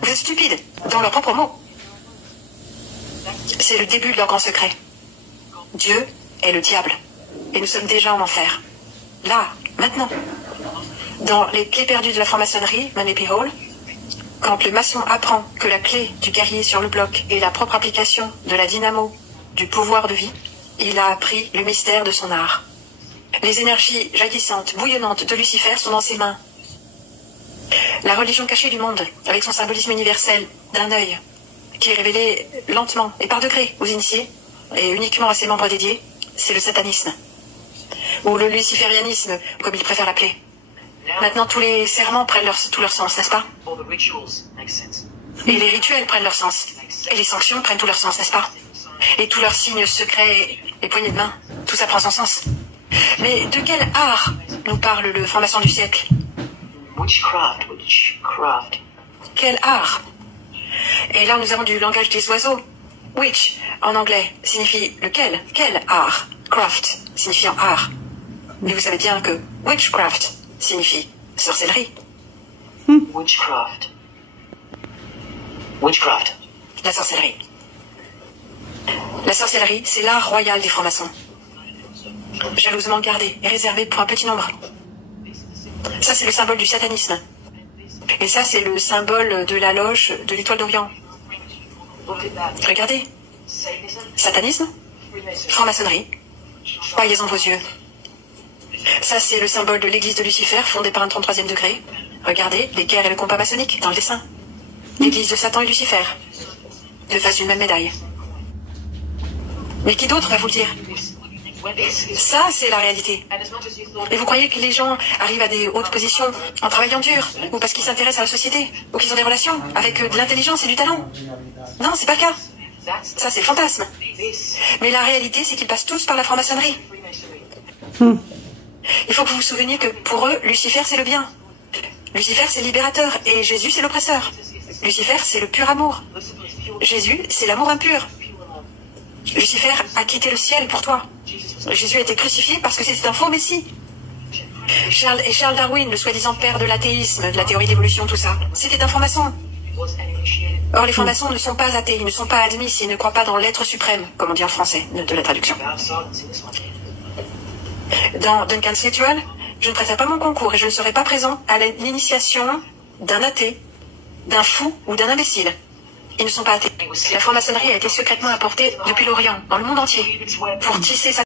Vous êtes stupides, dans leurs propres mots. C'est le début de leur grand secret. Dieu est le diable. Et nous sommes déjà en enfer. Là, maintenant. Dans les clés perdues de la franc-maçonnerie, Manepi Hall, quand le maçon apprend que la clé du guerrier sur le bloc est la propre application de la dynamo du pouvoir de vie, il a appris le mystère de son art. Les énergies jaillissantes, bouillonnantes de Lucifer sont dans ses mains. La religion cachée du monde, avec son symbolisme universel d'un œil, qui est révélé lentement et par degrés aux initiés, et uniquement à ses membres dédiés, c'est le satanisme. Ou le luciférianisme, comme il préfère l'appeler. Maintenant, tous les serments prennent tout leur sens, n'est-ce pas? Et les rituels prennent leur sens. Et les sanctions prennent tout leur sens, n'est-ce pas? Et tous leurs signes secrets, les poignées de main, tout ça prend son sens. Mais de quel art nous parle le franc-maçon du siècle? Witchcraft. Quel art? Et là, nous avons du langage des oiseaux. Witch, en anglais, signifie lequel? Quel art? Craft, signifiant art. Mais vous savez bien que witchcraft signifie sorcellerie. Witchcraft. La sorcellerie. La sorcellerie, c'est l'art royal des francs-maçons. Jalousement gardé et réservé pour un petit nombre. Ça, c'est le symbole du satanisme. Et ça, c'est le symbole de la loge de l'étoile d'Orient. Regardez. Satanisme, franc-maçonnerie, paillasons vos yeux. Ça, c'est le symbole de l'église de Lucifer, fondée par un 33e degré. Regardez, les guerres et le combat maçonnique dans le dessin. L'église de Satan et Lucifer. Deux faces d'une même médaille. Mais qui d'autre va vous le dire? Ça, c'est la réalité. Et vous croyez que les gens arrivent à des hautes positions en travaillant dur, ou parce qu'ils s'intéressent à la société, ou qu'ils ont des relations avec de l'intelligence et du talent? Non, c'est pas le cas. Ça, c'est le fantasme. Mais la réalité, c'est qu'ils passent tous par la franc-maçonnerie. Il faut que vous vous souveniez que pour eux, Lucifer, c'est le bien. Lucifer, c'est le libérateur, et Jésus, c'est l'oppresseur. Lucifer, c'est le pur amour. Jésus, c'est l'amour impur. Lucifer a quitté le ciel pour toi. Jésus a été crucifié parce que c'était un faux messie. Charles Darwin, le soi-disant père de l'athéisme, de la théorie d'évolution, tout ça, c'était un franc-maçon. Or, les francs-maçons ne sont pas athées, ils ne sont pas admis s'ils ne croient pas dans l'être suprême, comme on dit en français, de la traduction. Dans Duncan's Ritual, je ne prêterai pas mon concours et je ne serai pas présent à l'initiation d'un athée, d'un fou ou d'un imbécile. Ils ne sont pas athées. La franc-maçonnerie a été secrètement importée depuis l'Orient, dans le monde entier, pour tisser sa